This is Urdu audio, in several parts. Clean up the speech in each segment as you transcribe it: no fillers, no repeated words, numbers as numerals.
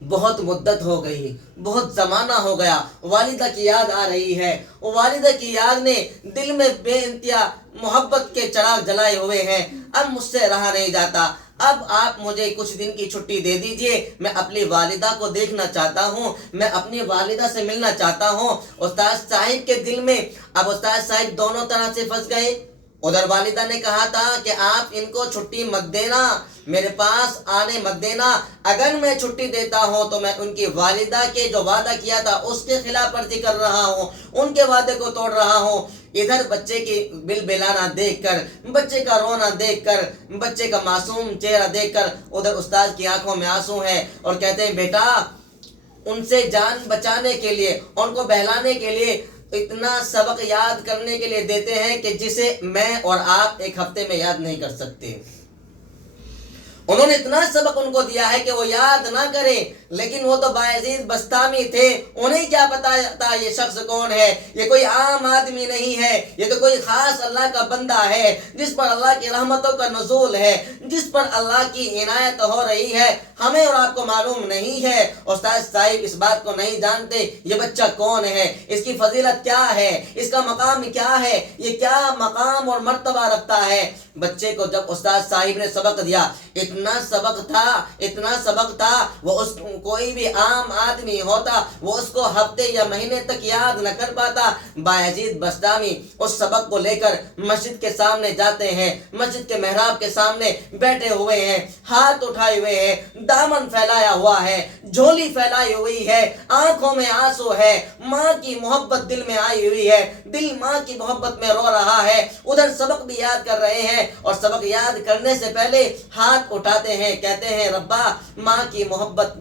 بہت مدت ہو گئی، بہت زمانہ ہو گیا، والدہ کی یاد آ رہی ہے۔ والدہ کی یاد نے دل میں بے انتہا محبت کے چراغ جلائے ہوئے ہیں۔ اب مجھ سے رہا نہیں جاتا، اب آپ مجھے کچھ دن کی چھٹی دے دیجئے، میں اپنی والدہ کو دیکھنا چاہتا ہوں، میں اپنی والدہ سے ملنا چاہتا ہوں۔ استاد صاحب کے دل میں اب استاد صاحب دونوں طرح سے پھنس گئے۔ ادھر والدہ نے کہا تھا کہ آپ ان کو چھٹی مت دینا، میرے پاس آنے مت دینا، اگر میں چھٹی دیتا ہوں تو میں ان کی والدہ کے جو وعدہ کیا تھا اس کے خلاف ورزی کر رہا ہوں، ان کے وعدے کو توڑ رہا ہوں۔ ادھر بچے کی بل بلانا دیکھ کر، بچے کا رونا دیکھ کر، بچے کا معصوم چہرہ دیکھ کر ادھر استاد کی آنکھوں میں آنسو ہیں اور کہتے ہیں بیٹا ان سے جان بچانے کے لیے، ان کو بہلانے کے لیے اتنا سبق یاد کرنے کے لیے دیتے ہیں کہ جسے میں اور آپ ایک ہفتے میں یاد نہیں کر سکتے۔ انہوں نے اتنا سبق ان کو دیا ہے کہ وہ یاد نہ کریں، لیکن وہ تو بایزید بسطامی تھے، انہیں کیا پتا تھا یہ شخص کون ہے، یہ کوئی عام آدمی نہیں ہے، یہ تو کوئی خاص اللہ کا بندہ ہے جس پر اللہ کی رحمتوں کا نزول ہے، جس پر اللہ کی عنایت ہو رہی ہے، ہمیں اور آپ کو معلوم نہیں ہے۔ استاد صاحب اس بات کو نہیں جانتے یہ بچہ کون ہے، اس کی فضیلت کیا ہے، اس کا مقام کیا ہے، یہ کیا مقام اور مرتبہ رکھتا ہے۔ بچے کو جب استاد صاحب نے سبق دیا، اتنا سبق تھا وہ اس کوئی بھی عام آدمی ہوتا وہ اس کو ہفتے یا مہینے تک یاد نہ کر پاتا۔ بایزید بسطامی اس سبق کو لے کر مسجد کے سامنے جاتے ہیں، مسجد کے محراب کے سامنے بیٹھے ہوئے ہیں، ہاتھ اٹھائے ہوئے ہیں، دامن پھیلایا ہوا ہے، جھولی پھیلائی ہوئی ہے، آنکھوں میں آنسو ہے، ماں کی محبت دل میں آئی ہوئی ہے، دل ماں کی محبت میں رو رہا ہے۔ ادھر سبق بھی یاد کر رہے ہیں اور سبق یاد کرنے سے پہلے ہاتھ اٹھاتے ہیں، کہتے ہیں ربا ماں کی محبت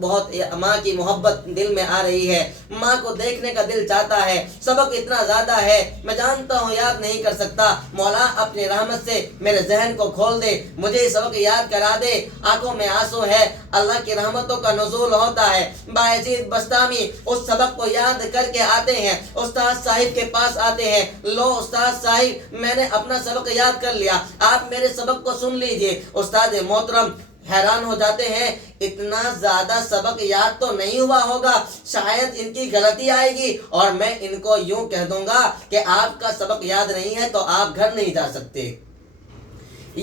دل میں آ رہی ہے، ماں کو دیکھنے کا دل چاہتا ہے، سبق اتنا زیادہ ہے میں جانتا ہوں یاد نہیں کر سکتا، مولا اپنی رحمت سے میرے ذہن کو کھول دے، مجھے یہ سبق یاد کرا دے۔ آنکھوں میں آنسو ہے، اللہ کی رحمتوں کا نزول ہوتا ہے۔ بایزید بسطامی اس سبق کو یاد کر کے آتے ہیں، استاد صاحب کے پاس آتے ہیں، لو استاد صاحب میں نے اپنا سبق یاد کر لیا، آپ میرے سبق کو سن لیجئے۔ استاد محترم حیران ہو جاتے ہیں، اتنا زیادہ سبق یاد تو نہیں ہوا ہوگا، شاید ان کی غلطی آئے گی اور میں ان کو یوں کہہ دوں گا کہ آپ کا سبق یاد نہیں ہے تو آپ گھر نہیں جا سکتے،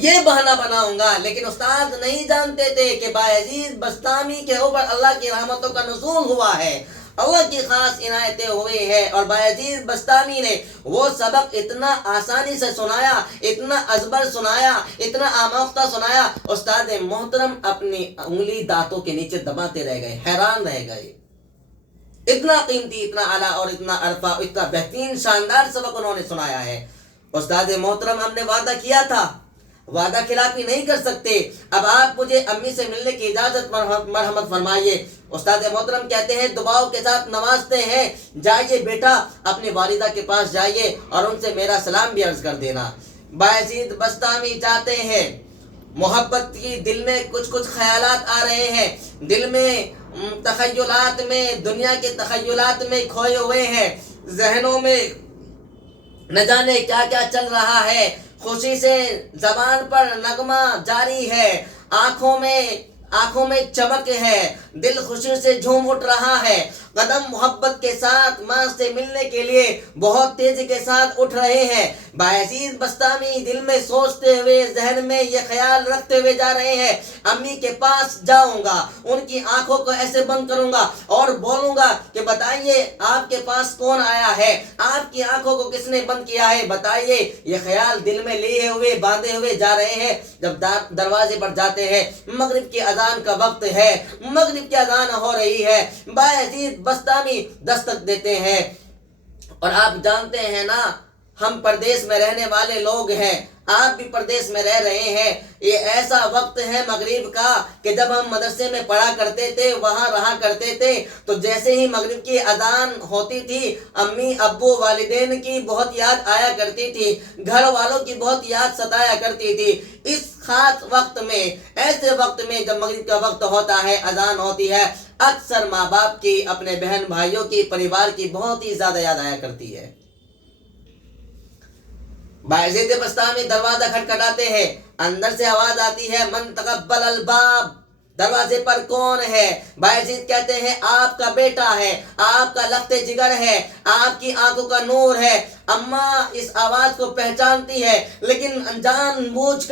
یہ بہانہ بناؤں گا۔ لیکن استاد نہیں جانتے تھے کہ بایزید بسطامی کے اوپر اللہ کی رحمتوں کا نزول ہوا ہے، اللہ کی خاص عنایتیں ہوئی ہیں، اور بایزید بسطامی نے وہ سبق اتنا آسانی سے سنایا، اتنا ازبر سنایا، اتنا آموختہ سنایا، استاد محترم اپنی انگلی دانتوں کے نیچے دباتے رہ گئے، حیران رہ گئے۔ اتنا قیمتی، اتنا اعلیٰ اور اتنا عرفہ، اتنا بہترین شاندار سبق انہوں نے سنایا ہے۔ استاد محترم ہم نے وعدہ کیا تھا، وعدہ خلافی نہیں کر سکتے، اب آپ مجھے امی سے ملنے کی اجازت مرحمت فرمائیے۔ استاد محترم کہتے ہیں دعاؤں کے ساتھ نوازتے ہیں، جائیے بیٹا اپنی والدہ کے پاس جائیے اور ان سے میرا سلام بھی عرض کر دینا۔ بایزید بسطامی جاتے ہیں، محبت کی دل میں کچھ خیالات آ رہے ہیں، دل میں تخیلات میں، دنیا کے تخیلات میں کھوئے ہوئے ہیں، ذہنوں میں نہ جانے کیا کیا چل رہا ہے، خوشی سے زبان پر نغمہ جاری ہے، آنکھوں میں چمک ہے، دل خوشی سے جھوم اٹھ رہا ہے، قدم محبت کے ساتھ ماں سے ملنے کے لیے بہت تیزی کے ساتھ اٹھ رہے ہیں۔ بایزید بسطامی دل میں سوچتے ہوئے، ذہن میں یہ خیال رکھتے ہوئے جا رہے ہیں، امی کے پاس جاؤں گا، ان کی آنکھوں کو ایسے بند کروں گا اور بولوں گا کہ بتائیے آپ کے پاس کون آیا ہے، آپ کی آنکھوں کو کس نے بند کیا ہے، بتائیے۔ یہ خیال دل میں لیے ہوئے باندھے ہوئے جا رہے ہیں، جب دروازے پر جاتے ہیں، مغرب کی اذان کا وقت ہے، مغرب کی اذان ہو رہی ہے، بایزید بسطامی دستک دیتے ہیں، اور آپ جانتے ہیں نا ہم پردیس میں رہنے والے لوگ ہیں، آپ بھی پردیس میں رہ رہے ہیں، یہ ایسا وقت ہے مغرب کا کہ جب ہم مدرسے میں پڑھا کرتے تھے، وہاں رہا کرتے تھے، تو جیسے ہی مغرب کی اذان ہوتی تھی، امی ابو والدین کی بہت یاد آیا کرتی تھی، گھر والوں کی بہت یاد ستایا کرتی تھی۔ اس خاص وقت میں، ایسے وقت میں جب مغرب کا وقت ہوتا ہے، اذان ہوتی ہے، اکثر ماں باپ کی، اپنے بہن بھائیوں کی، پریوار کی بہت ہی زیادہ یاد آیا کرتی ہے۔ بایزید بسطامی دروازہ کھٹکھٹاتے ہیں، اندر سے آواز آتی ہے من تقبل الباب، دروازے پر کون ہے؟ بایزید کہتے ہیں آپ کا بیٹا ہے، آپ کا لخت جگر ہے، آپ کی آنکھوں کا نور ہے۔ اماں اس آواز کو پہچانتی ہے لیکن جان بوجھ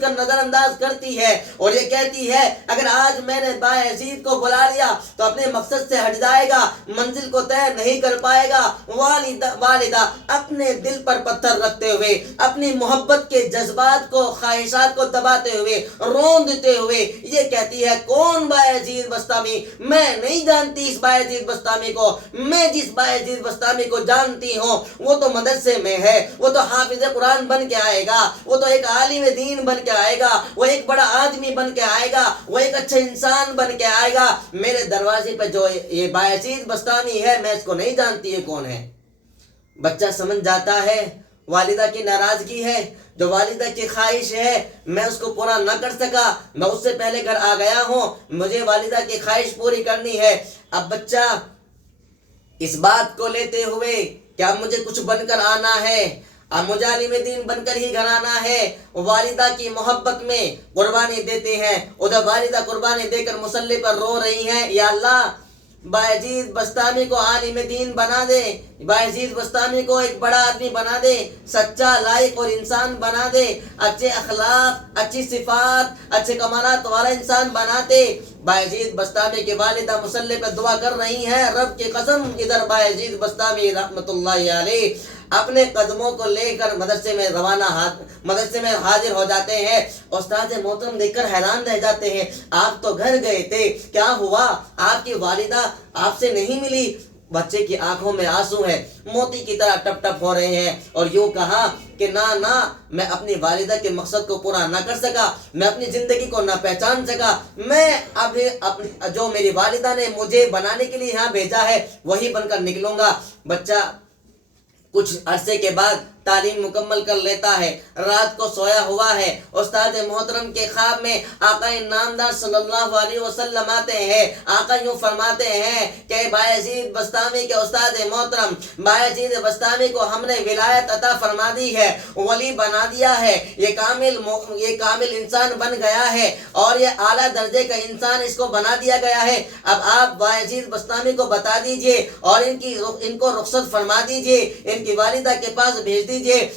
کر نظر انداز کرتی ہے اور یہ کہتی ہے اگر آج میں نے بایزید کو بلا لیا تو اپنے مقصد سے ہٹ جائے گا، منزل کو طے نہیں کر پائے گا۔ والدہ اپنے دل پر پتھر رکھتے ہوئے، اپنی محبت کے جذبات کو، خواہشات کو دباتے ہوئے، روندتے ہوئے یہ کہتی ہے کون بایزید بسطامی؟ میں نہیں جانتی اس بایزید بسطامی کو۔ میں جس بایزید بسطامی کو جانتی ہوں وہ تو مدرسے میں ہے، وہ تو حافظ قرآن بن کے آئے گا، وہ تو ایک عالم دین بن کے آئے گا، وہ ایک بڑا آدمی بن کے آئے گا، وہ ایک اچھا انسان بن کے آئے گا۔ میرے دروازے پہ جو یہ بایزید بسطامی ہے میں اس کو نہیں جانتی یہ کون ہے۔ بچہ سمجھ جاتا ہے والدہ کی ناراضگی ہے، جو والدہ کی خواہش ہے میں اس کو پورا نہ کر سکا، میں اس سے پہلے گھر آ گیا ہوں، مجھے والدہ کی خواہش پوری کرنی ہے۔ اب بچہ اس بات کو لیتے ہوئے کہ اب مجھے کچھ بن کر آنا ہے، اب مجھے عالم دین بن کر ہی گھر آنا ہے، والدہ کی محبت میں قربانی دیتے ہیں۔ ادھر والدہ قربانی دے کر مصلی پر رو رہی ہیں، یا اللہ بایزید بسطامی کو عالم دین بنا دے، بایزید بسطامی کو ایک بڑا آدمی بنا دے، سچا، لائق اور انسان بنا دے، اچھے اخلاق، اچھی صفات، اچھے کمالات والا انسان بناتے۔ بایزید بسطامی کی والدہ مصلی پہ دعا کر رہی ہیں، رب کی قسم ادھر بایزید بسطامی رحمت اللہ علیہ اپنے قدموں کو لے کر مدرسے میں حاضر ہو جاتے ہیں۔ استاد محترم دیکھ کر حیران رہ جاتے ہیں، آپ تو گھر گئے تھے، کیا ہوا؟ آپ کی والدہ آپ سے نہیں ملی؟ بچے کی آنکھوں میں آنسو ہے، موتی کی طرح ٹپ ٹپ ہو رہے ہیں، اور یوں کہا کہ نہ میں اپنی والدہ کے مقصد کو پورا نہ کر سکا، میں اپنی زندگی کو نہ پہچان سکا، میں اب جو میری والدہ نے مجھے بنانے کے لیے یہاں بھیجا ہے وہی بن کر نکلوں گا۔ بچہ کچھ عرصے کے بعد تعلیم مکمل کر لیتا ہے، رات کو سویا ہوا ہے، استاد محترم کے خواب میں آقا نامدار صلی اللہ علیہ وسلم آتے ہیں۔ آقا یوں فرماتے ہیں کہ بایزید بسطامی کے استاد محترم، بایزید بسطامی کو ہم نے ولایت عطا فرما دی ہے، ولی بنا دیا ہے، یہ کامل انسان بن گیا ہے اور یہ اعلیٰ درجے کا انسان اس کو بنا دیا گیا ہے۔ اب آپ بایزید بسطامی کو بتا دیجئے اور ان کو رخصت فرما دیجئے، ان کی والدہ کے پاس بھیج دیجئے۔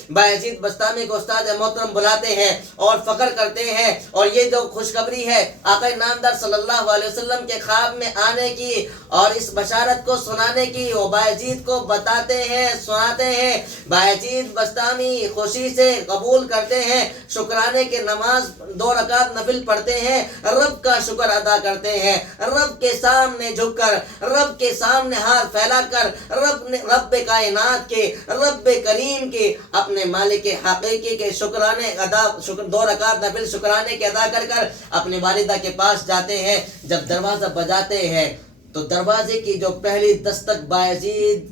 بایزید بسطامی کو استاد محترم بلاتے ہیں اور فخر کرتے ہیں، اور یہ جو خوشخبری ہے آقا نامدار صلی اللہ علیہ وسلم کے خواب میں آنے کی اور اس بشارت کو سنانے کی، وہ بایزید کو بتاتے ہیں، سناتے ہیں۔ بایزید بسطامی خوشی سے قبول کرتے ہیں، شکرانے کے نماز 2 رکعت نفل پڑھتے ہیں، رب کا شکر ادا کرتے ہیں، رب کے سامنے جھک کر، رب کے سامنے ہاتھ پھیلا کر، رب کائنات کے، رب کریم کے، اپنے مالک حقیقی کے 2 رکعت نفل شکرانے کے ادا کر کر اپنی والدہ کے پاس جاتے ہیں۔ جب دروازہ بجاتے ہیں تو دروازے کی جو پہلی دستک بایزید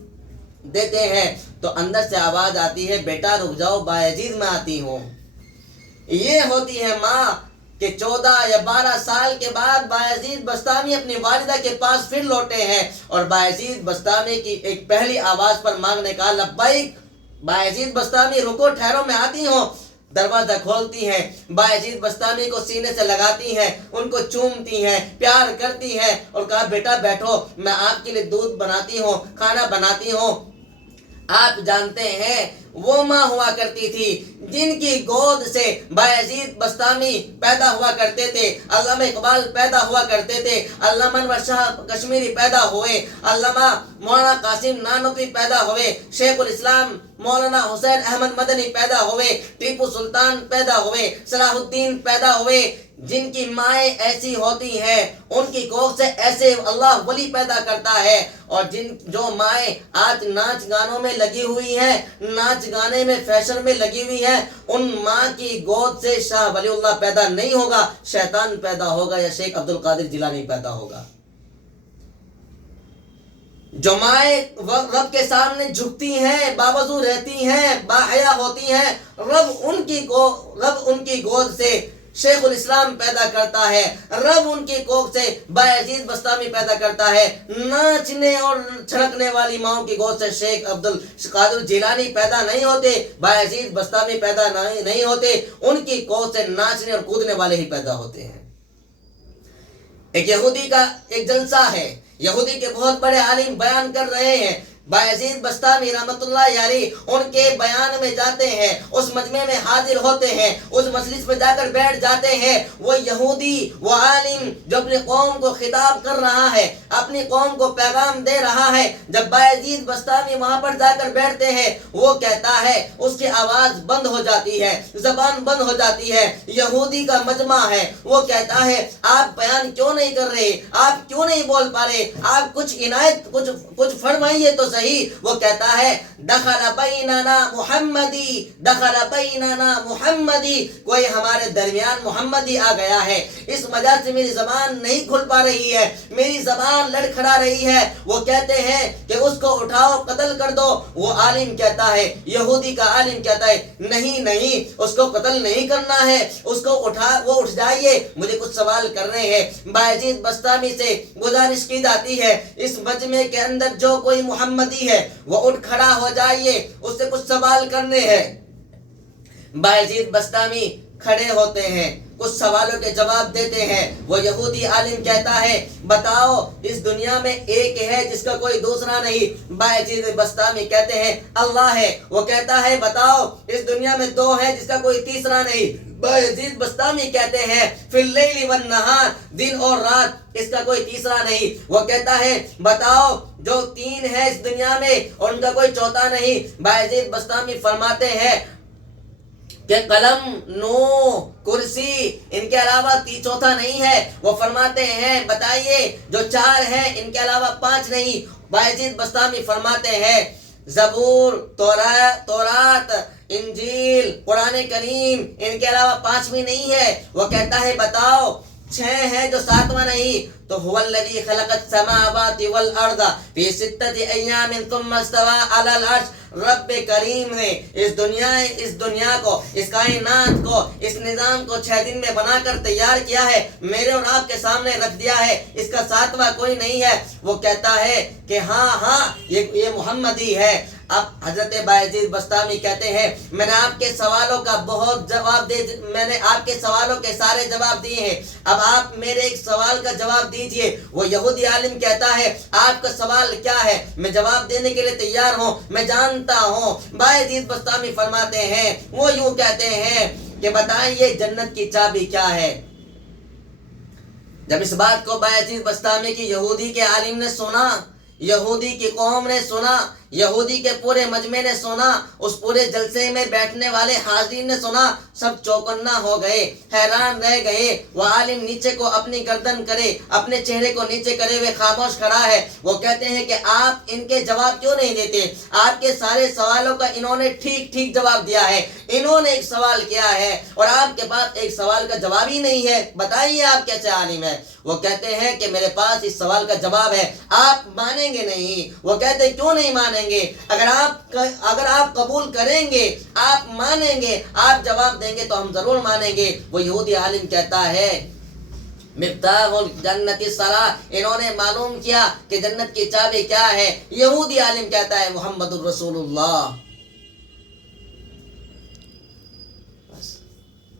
دیتے ہیں تو اندر سے آواز آتی ہے، بیٹا رک جاؤ، بایزید میں آتی ہوں۔ یہ ہوتی ہے ماں کہ 14 یا 12 سال کے بعد بایزید بسطامی اپنی والدہ کے پاس پھر لوٹے ہیں، اور بایزید بسطامی کی ایک پہلی آواز پر مانگنے کا لبیک، بایزید بسطامی رکو، ٹھہرو، میں آتی ہوں۔ دروازہ کھولتی ہیں، بایزید بسطامی کو سینے سے لگاتی ہیں، ان کو چومتی ہیں، پیار کرتی ہیں اور کہا بیٹا بیٹھو، میں آپ کے لیے دودھ بناتی ہوں، کھانا بناتی ہوں۔ آپ جانتے ہیں وہ ماں ہوا کرتی تھی جن کی گود سے بایزید بسطامی پیدا ہوا کرتے تھے، علامہ اقبال پیدا ہوا کرتے تھے، علامہ انور شاہ کشمیری پیدا ہوئے، علامہ مولانا قاسم نانوتوی پیدا ہوئے، شیخ الاسلام مولانا حسین احمد مدنی پیدا ہوئے، ٹیپو سلطان پیدا ہوئے، صلاح الدین پیدا ہوئے۔ جن کی مائیں ایسی ہوتی ہیں ان کی کوکھ سے ایسے اللہ ولی پیدا کرتا ہے، اور جو مائیں آج ناچ گانوں میں لگی ہوئی ہیں، ناچ گانے میں فیشن میں لگی ہوئی ہیں، ان ماں کی گود سے شاہ ولی اللہ پیدا نہیں ہوگا، شیطان پیدا ہوگا یا شیخ عبد القادر جیلانی پیدا ہوگا۔ جو مائیں رب کے سامنے جھکتی ہیں، باوضو رہتی ہیں، باحیا ہوتی ہیں، رب ان کی گود سے شیخ الاسلام پیدا کرتا ہے، رب ان کی کوکھ سے بایزید بسطامی پیدا کرتا ہے۔ ناچنے اور چھڑکنے والی ماؤں کی گود سے شیخ عبد القادر جیلانی پیدا نہیں ہوتے، بایزید بسطامی پیدا نہیں ہوتے، ان کی کوکھ سے ناچنے اور کودنے والے ہی پیدا ہوتے ہیں۔ ایک یہودی کا ایک جلسہ ہے، یہودی کے بہت بڑے عالم بیان کر رہے ہیں، بایزید بسطامی رحمۃ اللہ علیہ ان کے بیان میں جاتے ہیں، اس مجمع میں حاضر ہوتے ہیں، اس مجلس میں جا کر بیٹھ جاتے ہیں۔ وہ یہودی، وہ عالم جو اپنی قوم کو خطاب کر رہا ہے، اپنی قوم کو پیغام دے رہا ہے، جب بایزید بسطامی وہاں پر جا کر بیٹھتے ہیں، وہ کہتا ہے، اس کی آواز بند ہو جاتی ہے، زبان بند ہو جاتی ہے۔ یہودی کا مجمع ہے، وہ کہتا ہے آپ بیان کیوں نہیں کر رہے، آپ کیوں نہیں بول پا رہے، آپ کچھ عنایت کچھ فرمائیے تو صحیح۔ وہ کہتا ہے دخل بیننا محمدی، دخل بیننا محمدی، کوئی ہمارے درمیان محمدی آ گیا ہے۔ اس وجہ سے میری زبان نہیں کھل پا رہی ہے، میری زبان لڑکھڑا رہی ہے۔ وہ کہتے ہیں کہ اس کو اٹھاؤ، قتل کر دو۔ وہ عالم کہتا ہے، یہودی کا عالم کہتا ہے نہیں نہیں، اس کو قتل نہیں کرنا ہے، اس کو وہ اٹھ جائیے، مجھے کچھ سوال کرنے ہیں۔ بایزید بسطامی سے گزارش کی جاتی ہے اس مجمع کے اندر جو کوئی محمدی ہے وہ اٹھ کھڑا ہو جائیے، اس سے کچھ سوال کرنے ہیں۔ بایزید بسطامی کھڑے ہوتے ہیں، کچھ سوالوں کے جواب دیتے ہیں۔ وہ یہودی عالم کہتا ہے بتاؤ اس دنیا میں ایک ہے جس کا کوئی دوسرا نہیں؟ بایزید بسطامی کہتے ہیں اللہ ہے۔ وہ کہتا ہے بتاؤ اس دنیا میں دو ہے جس کا کوئی تیسرا نہیں؟ بایزید بسطامی کہتے ہیں فی اللیل والنہار، دن اور رات، اس کا کوئی تیسرا نہیں۔ وہ کہتا ہے بتاؤ جو تین ہے اس دنیا میں اور ان کا کوئی چوتھا نہیں؟ بایزید بسطامی فرماتے ہیں کہ قلم، نو، کرسی، ان کے علاوہ چوتھا نہیں ہے۔ وہ فرماتے ہیں بتائیے جو چار ہیں ان کے علاوہ پانچ نہیں؟ بایزید بسطامی فرماتے ہیں زبور، تورات، انجیل، قرآن کریم، ان کے علاوہ پانچویں نہیں ہے۔ وہ کہتا ہے بتاؤ چھ ہے جو ساتواں نہیں؟ تو هو الذی خلق السماوات والارض فی ستۃ ایام ثم استوى علی العرش، رب کریم نے اس دنیا کو، اس کائنات کو، اس نظام کو 6 دن میں بنا کر تیار کیا ہے، میرے اور آپ کے سامنے رکھ دیا ہے، اس کا ساتواں کوئی نہیں ہے۔ وہ کہتا ہے کہ ہاں یہ محمدی ہے۔ اب حضرت بایزید بسطامی کہتے ہیں میں نے آپ کے سوالوں کا میں نے آپ کے سوالوں کے سارے جواب دیے ہیں، اب آپ میرے ایک سوال کا جواب دیجئے۔ وہ یہودی عالم کہتا ہے آپ کا سوال کیا ہے؟ میں جواب دینے کے لیے تیار ہوں، میں جانتا ہوں۔ بایزید بسطامی فرماتے ہیں، وہ یوں کہتے ہیں کہ بتائیے جنت کی چابی کیا ہے؟ جب اس بات کو بایزید بسطامی کی یہودی کے عالم نے سنا، یہودی کی قوم نے سنا، یہودی کے پورے مجمع نے سنا، اس پورے جلسے میں بیٹھنے والے حاضرین نے سنا، سب چوکنا ہو گئے، حیران رہ گئے۔ وہ عالم نیچے کو اپنی گردن کرے، اپنے چہرے کو نیچے کرے ہوئے خاموش کھڑا ہے۔ وہ کہتے ہیں کہ آپ ان کے جواب کیوں نہیں دیتے؟ آپ کے سارے سوالوں کا انہوں نے ٹھیک جواب دیا ہے، انہوں نے ایک سوال کیا ہے اور آپ کے پاس ایک سوال کا جواب ہی نہیں ہے، بتائیے آپ کیسے عالم ہیں؟ وہ کہتے ہیں کہ میرے پاس اس سوال کا جواب ہے، آپ مانیں گے نہیں۔ وہ کہتے ہیں کیوں نہیں مانیں گے؟ اگر آپ قبول کریں گے، آپ مانیں گے، آپ جواب دیں گے تو ہم ضرور مانیں گے۔ وہ یہودی عالم کہتا ہے مفتاح الجنت الصلاۃ، انہوں نے معلوم کیا کہ جنت کی چابی کیا ہے۔ یہودی عالم کہتا ہے محمد الرسول اللہ۔